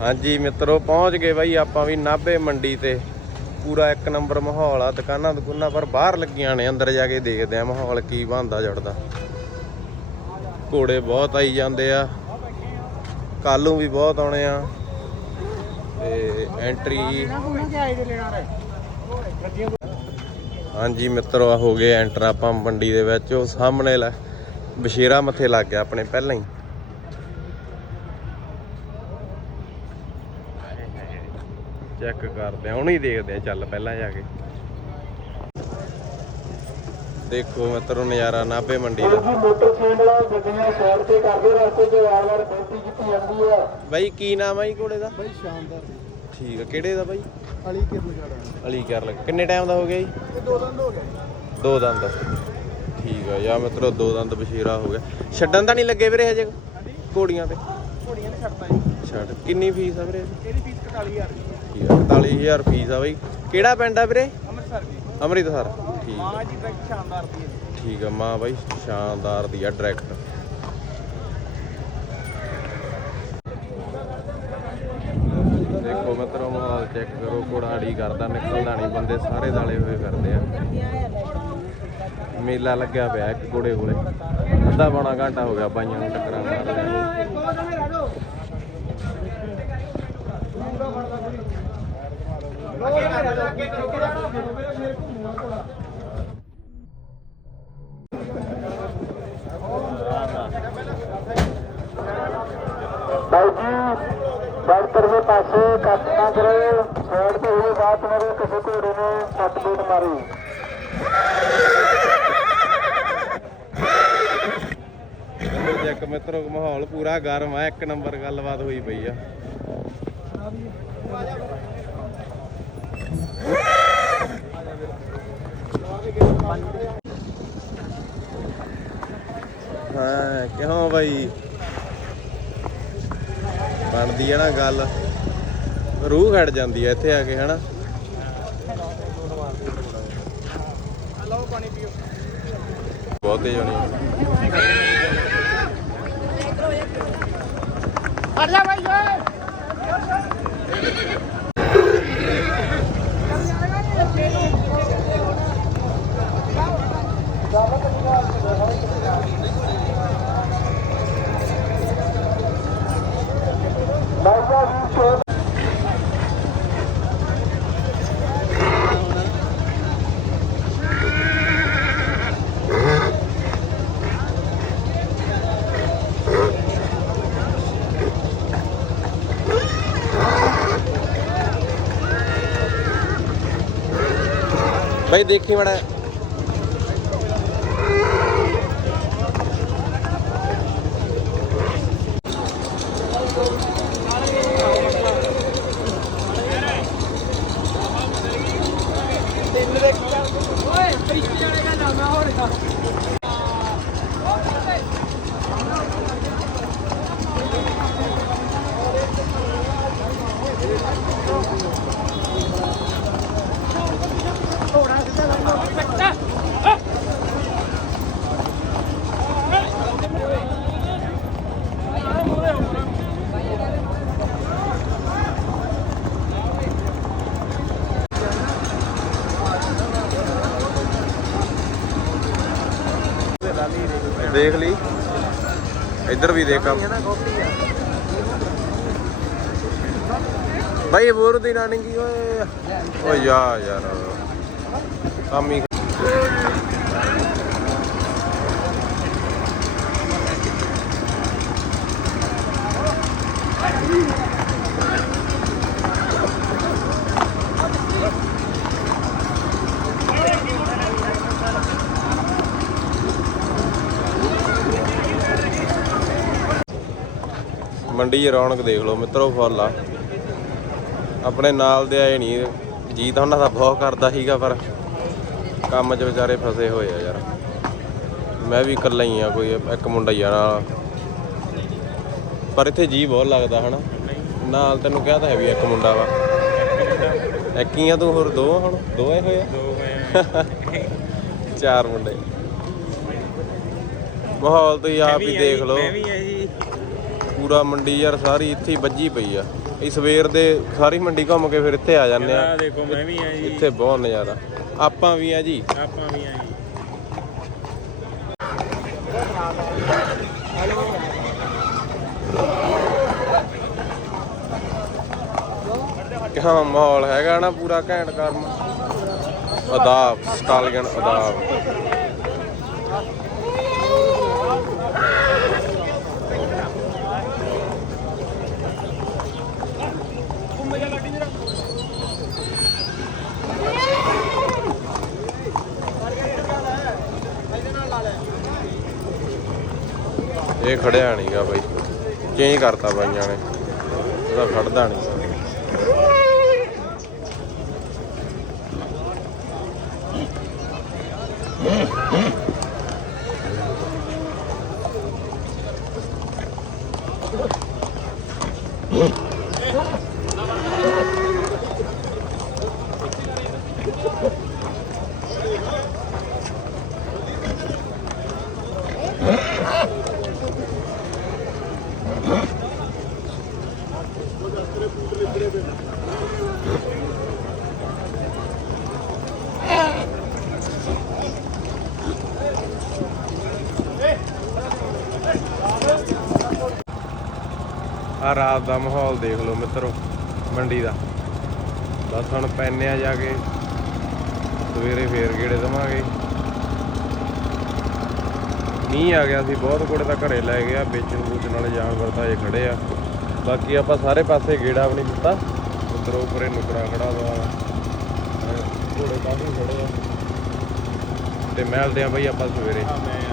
ਹਾਂਜੀ ਮਿੱਤਰੋ, ਪਹੁੰਚ ਗਏ ਬਾਈ ਆਪਾਂ ਵੀ ਨਾਭੇ ਮੰਡੀ ਤੇ। ਪੂਰਾ ਇੱਕ ਨੰਬਰ ਮਾਹੌਲ ਆ, ਦੁਕਾਨਾਂ ਦੁਕਾਨਾਂ ਪਰ ਬਾਹਰ ਲੱਗੀਆਂ ਨੇ, ਅੰਦਰ ਜਾ ਕੇ ਦੇਖਦੇ ਆ ਮਾਹੌਲ ਕੀ ਬਣਦਾ ਜੁੜਦਾ। ਘੋੜੇ ਬਹੁਤ ਆਈ ਜਾਂਦੇ ਆ। ਕਾਲੂ ਵੀ ਬਹੁਤ ਆਉਣੇ ਆ। ਤੇ ਐਂਟਰੀ ਹਾਂਜੀ ਮਿੱਤਰੋ ਆ ਹੋ ਗਏ ਐਂਟਰ ਆਪਾਂ ਮੰਡੀ ਦੇ ਵਿੱਚ। ਉਹ ਸਾਹਮਣੇ ਲੈ, ਬਸ਼ੀਰਾ ਮੱਥੇ ਲੱਗ ਗਿਆ ਆਪਣੇ, ਪਹਿਲਾਂ ਹੀ। ਚੈੱਕ ਕਰਦੇ ਆ ਹੁਣੀ ਦੇਖਦੇ ਆ ਚੱਲ ਪਹਿਲਾਂ ਜਾ ਕੇ। ਦੇਖੋ ਮਿੱਤਰੋ ਨਜ਼ਾਰਾ ਨਾਭੇ ਮੰਡੀ ਦਾ। ਜੀ ਮੋਟਰਸਾਈਕਲਾਂ ਗੱਡੀਆਂ ਸਾਈਡ ਤੇ ਕਰਦੇ ਰਸਤੇ 'ਚ ਵਾਰ-ਵਾਰ ਬੇਨਤੀ ਕੀਤੀ ਜਾਂਦੀ ਆ। ਬਾਈ ਕੀ ਨਾਮ ਆ ਜੀ ਘੋੜੇ ਦਾ? ਬਈ ਸ਼ਾਨਦਾਰ ਠੀਕ ਆ ਕਿਹੜੇ ਦਾ ਬਾਈ? ਅਲੀ ਕੇ ਬੁਝਾੜਾ ਅਲੀ ਕਰ ਲੱਗ ਕਿੰਨੇ ਟਾਈਮ ਦਾ ਹੋ ਗਿਆ ਜੀ? ਇਹ ਦੋ ਦੰਦ ਹੋ ਗਏ। ਦੋ ਦੰਦ। ਠੀਕ ਆ ਯਾ ਮਿੱਤਰੋ ਦੋ ਦੰਦ ਬਸ਼ੀਰਾ ਹੋ ਗਿਆ। ਛੱਡਣ ਤਾਂ ਨਹੀਂ ਲੱਗੇ ਵੀਰੇ ਹਜੇ? ਘੋੜੀਆਂ ਤੇ? ਘੋੜੀਆਂ ਨੇ ਛੱਡਤਾ ਜੀ। ਛੱਡ। ਕਿੰਨੀ ਫੀਸ ਆ ਵੀਰੇ? ਇਹਦੀ ਫੀਸ 41000 ਜੀ ਠੀਕ ਆ 41000 ਫੀਸ ਆ ਬਾਈ। ਕਿਹੜਾ ਪਿੰਡ ਆ ਵੀਰੇ? ਅੰਮ੍ਰਿਤਸਰ ਜੀ ਅੰਮ੍ਰਿਤਸਰ। ਠੀਕ ਆ। ਮਾਂ ਜੀ ਡਾਇਰੈਕਟ ਸ਼ਾਨਦਾਰ ਦੀ ਹੈ। ਠੀਕ ਆ ਮਾਂ ਬਾਈ ਸ਼ਾਨਦਾਰ ਦੀ ਆ ਡਾਇਰੈਕਟ ਦੇਖੋ ਮਿੱਤਰੋ ਮਾਹੌਲ ਚੈੱਕ ਕਰੋ ਕੋੜਾੜੀ ਕਰਦਾ ਨਿਕਲਦਾ ਨਹੀਂ ਬੰਦੇ ਸਾਰੇ ਦਾਲੇ ਹੋਏ ਫਿਰਦੇ ਆ। ਮੇਲਾ ਲੱਗਿਆ ਪਿਆ ਇੱਕ ਘੋੜੇ ਕੋਲੇ। ਅੱਧਾ ਪੌਣਾ ਘੰਟਾ ਹੋ ਗਿਆ ਬਾਈਆਂ ਨੂੰ ਟੱਕਰਾਂ ਮਾਰਦੇ ਬਾਈ ਜੀ ਡਾਕਟਰ ਦੇ ਪਾਸੇ ਕੱਟ ਨਾ ਕਰੋ। ਸਾਈਡ ਤੇ ਹੋਏ ਬਾਤ ਮੇਰੇ ਕਿਸੇ ਘੋੜੇ ਨੇ ਸੱਟ ਬੂਟ ਮਾਰੀ। ਇੱਕ ਮਿੱਤਰੋ ਮਾਹੌਲ ਪੂਰਾ ਗਰਮ ਆ। ਇੱਕ ਨੰਬਰ ਗੱਲਬਾਤ ਹੋਈ ਪਈ ਆ। ਹਾਂ, ਕਿਉਂ ਬਾਈ? ਬਣਦੀ ਆ ਨਾ ਗੱਲ। ਰੂਹ ਖੜ ਜਾਂਦੀ ਆ ਇੱਥੇ ਆ ਕੇ, ਹਨਾ? ਲਓ ਪਾਣੀ ਪੀਓ ਬਹੁਤ ਤੇਜ਼ ਹੋਣੀ ਹਟ ਜਾ ਬਾਈ, ਓਏ! ਬਾਈ ਦੇਖੀ ਮੜਾ ਓਏ ਪ੍ਰਿਸ਼ਤੀ ਜਾਣੇ ਦਾ ਨਾਮ ਹੋ ਰਿਹਾ ਦੇਖ ਲਈ। ਇੱਧਰ ਵੀ ਦੇਖ ਬਾਈ ਬੋਰ ਦੀ ਨਾਨੀ ਓਏ? ਓ ਯਾ ਯਾਰ। ਕੰਮ ਮੰਡੀ 'ਚ ਰੌਣਕ ਦੇਖ ਲਓ ਮਿੱਤਰੋ ਫੁੱਲ ਆ। ਆਪਣੇ ਨਾਲ ਦੇ ਆਏ ਨਹੀਂ ਜੀ ਤਾਂ ਉਹਨਾਂ ਦਾ ਬਹੁਤ ਕਰਦਾ ਸੀਗਾ ਪਰ ਕੰਮ 'ਚ ਵਿਚਾਰੇ ਫਸੇ ਹੋਏ ਆ ਯਾਰ। ਮੈਂ ਵੀ ਇਕੱਲਾ ਹੀ ਆ ਕੋਈ ਇੱਕ ਮੁੰਡਾ ਨਾਲ। ਪਰ ਇੱਥੇ ਜੀ ਬਹੁਤ ਲੱਗਦਾ ਹਨਾ? ਨਾਲ ਤੈਨੂੰ ਕਿਹਾ ਤਾਂ ਹੈ ਵੀ ਇੱਕ ਮੁੰਡਾ ਵਾ। ਇੱਕ ਹੀ ਆ ਤੂੰ ਹੋਰ ਦੋ ਹੁਣ? ਦੋ ਆਏ ਹੋਏ ਆ? ਦੋ ਹੋਏ ਚਾਰ ਮੁੰਡੇ। ਮਾਹੌਲ ਤੁਸੀਂ ਆਪ ਹੀ ਦੇਖ ਲਓ। ਮੈਂ ਵੀ ਪੂਰਾ ਮੰਡੀ ਯਾਰ ਸਾਰੀ ਇੱਥੇ ਹੀ ਵੱਜੀ ਪਈ ਆ। ਇਹ ਸਵੇਰ ਦੇ ਸਾਰੀ ਮੰਡੀ ਘੁੰਮ ਕੇ ਫਿਰ ਇੱਥੇ ਆ ਜਾਂਦੇ ਆ। ਆ ਦੇਖੋ ਮੈਂ ਵੀ ਆ ਜੀ। ਇੱਥੇ ਬਹੁਤ ਨਜ਼ਾਰਾ। ਆਪਾਂ ਵੀ ਆ ਜੀ। ਆਪਾਂ ਵੀ ਆ ਜੀ। ਹਾਂ ਮਾਹੌਲ ਹੈਗਾ ਨਾ ਪੂਰਾ ਘੈਂਟ ਕਰਮ ਅਦਾਬ ਸਟਾਲੀਅਨ ਅਦਾਬ ਇਹ ਖੜਿਆ ਨਹੀਂਗਾ ਬਾਈ। ਚੇਂਜ ਕਰਤਾ ਬਾਈਆਂ ਨੇ। ਇਹਦਾ ਖੜਦਾ ਨਹੀਂ ਆ ਰਾਤ ਦਾ ਮਾਹੌਲ ਦੇਖ ਲਓ ਮਿੱਤਰੋ, ਮੰਡੀ ਦਾ। ਬਸ ਹੁਣ ਪੈਨੇ ਆ ਜਾ ਕੇ, ਸਵੇਰੇ ਫੇਰ ਗੇੜੇ ਦਵਾਂਗੇ। ਮੀਂਹ ਆ ਗਿਆ ਸੀ, ਬਹੁਤ ਕੋੜੇ ਤਾਂ ਘਰੇ ਲੈ ਗਿਆ ਵੇਚਣ ਵੂਚਣ ਵਾਲੇ ਜਾਨਵਰ ਤਾਂ ਇਹ ਖੜੇ ਆ। ਬਾਕੀ ਆਪਾਂ ਸਾਰੇ ਪਾਸੇ ਗੇੜਾ ਵੀ ਨਹੀਂ ਦਿੱਤਾ। ਮਿੱਤਰੋ, ਉੱਪਰੇ ਨੁਕਰਾ ਖੜਾ ਵਾ। ਘੋੜੇ ਕਾਫੀ ਖੜੇ ਆ? ਤੇ ਮਿਲਦੇ ਆ ਬਈ ਆਪਾਂ ਸਵੇਰੇ। ਆ ਮੈਂ